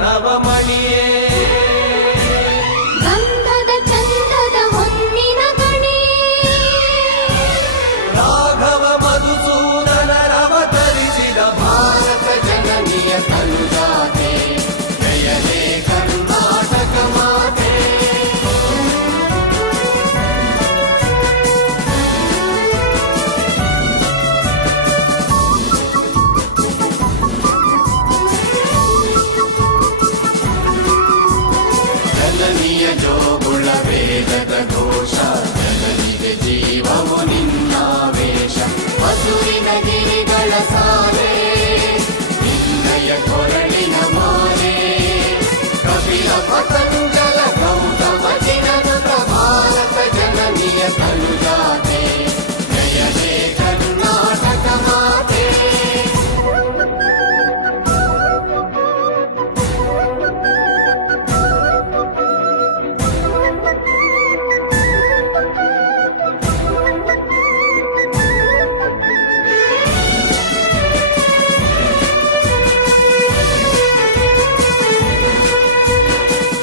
ನವಮಣಿಯೇ ಗಂಧದ ಚಂದದ ಹೊನ್ನಿನ ಗಣಿ ರಾಘವ ಮಧುಸೂದನರವತರಿಸಿದ ಭಾರತ ಜನನಿಯ ತನುಜಾತೆ ಜಯ ಹೇ ಕರ್ನಾಟಕ ಮಾತೆ ಜನನಿಯ ಜೋಗುಳ ವೇದದ ಘೋಷ ಜನನಿಗೆ ಜೀವವು ನಿನ್ನಾವೇಶ ಹಸುರಿನ ಗಿರಿಗಳ ಸಾಲೆ ನಿನ್ನಯ ಕೊರಳಿನ ಮಾಲೆ ಕಪಿಲ ಪತಂಜಲ ಗೌತಮ ಚಿರನುತ ಭಾರತ ಜನನಿಯ ತನುಜಾತೆ ಜಯ ಹೇ ಕರ್ನಾಟಕ ಮಾತೆ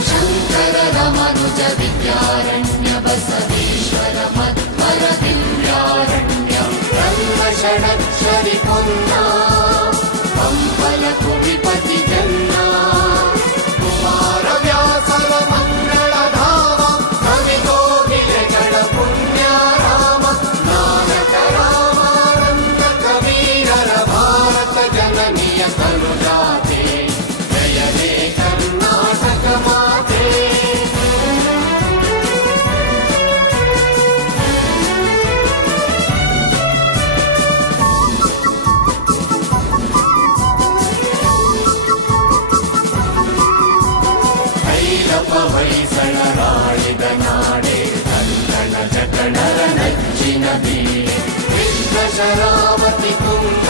ಶಂಕರ ರಮನುಜ ವಿದ್ಯಾರಣ್ಯ ಬಸವೇಶ್ವರ ಮಧ್ವರ ದಿವ್ಯಾರಣ್ಯ ರಂಗ ಷಡಕ್ಷರಿ ಪೊನ್ನ ಕಂಬಲ ಕುಮಿಪತಿ ಜನ್ನ ಕುಮಾರ ವ್ಯಾಸರ ಮಂಗಳ ಧಾಮ ಕವಿಗೋಗಿಲೆಗಳ ಪುಣ್ಯ ರಾಮ ನಾನಕ ರಾಮಾನಂದ ಕಬೀರರ ಭಾರತ ಜನನಿಯ ತನುಜಾತೆ ಜಯ ಹೇ ಕರ್ನಾಟಕ ಮಾತೆ ಭೈರವ ಹೊಯ್ಸಳರಾಳಿದ ನಾಡೆ ಕನ್ನಡ ಜಗಣರ ನಚ್ಚಿನ ಬೀಡೆ ವಿಶ್ವ ಶರಾವತಿ ತುಂಗ